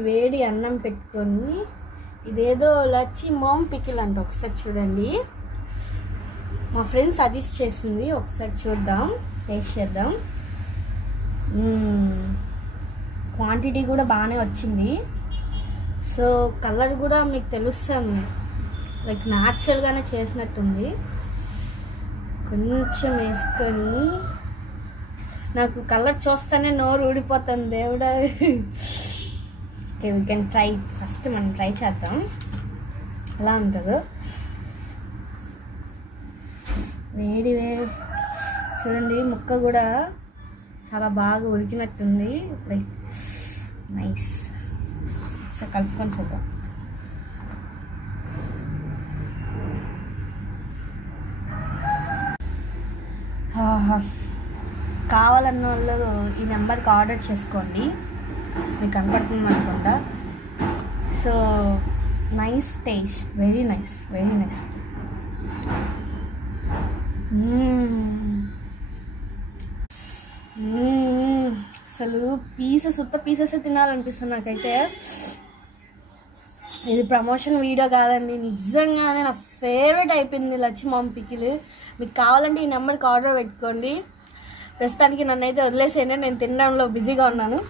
వేడి అన్నం పెట్టుకొని ఇదేదో లచ్చి మామ్ పికిల్ అంట, ఒకసారి చూడండి. మా ఫ్రెండ్ సజెస్ట్ చేసింది, ఒకసారి చూద్దాం, టేస్ట్ చేద్దాం. క్వాంటిటీ కూడా బాగానే వచ్చింది. సో కలర్ కూడా మీకు తెలుస్తుంది, లైక్ న్యాచురల్గానే చేసినట్టుంది. కొంచెం వేసుకొని, నాకు కలర్ చూస్తేనే నోరు ఊడిపోతుంది దేవుడా. Okay, we can try. First మనం ట్రై చేద్దాం ఎలా ఉంటుందో. వేడి చూడండి, ముక్క కూడా చాలా బాగా ఉడికినట్టుంది, లైక్ నైస్. సో కలుపుకొని చూద్దాం. కావాలన్న వాళ్ళు ఈ నెంబర్కి ఆర్డర్ చేసుకోండి, మీకు కనపడుతుంది అనుకుంటా. So nice taste, very nice, very nice. అసలు ఉత్త పీసెస్ తినాలనిపిస్తుంది నాకైతే. ఇది ప్రమోషన్ వీడియో కాదండి, నిజంగానే నా ఫేవరెట్ అయిపోయింది లచ్చి మామ్ పికిల్. మీకు కావాలంటే ఈ నెంబర్కి ఆర్డర్ పెట్టుకోండి. ప్రస్తుతానికి నన్ను అయితే వదిలేసేయండి, నేను తినడంలో బిజీగా ఉన్నాను.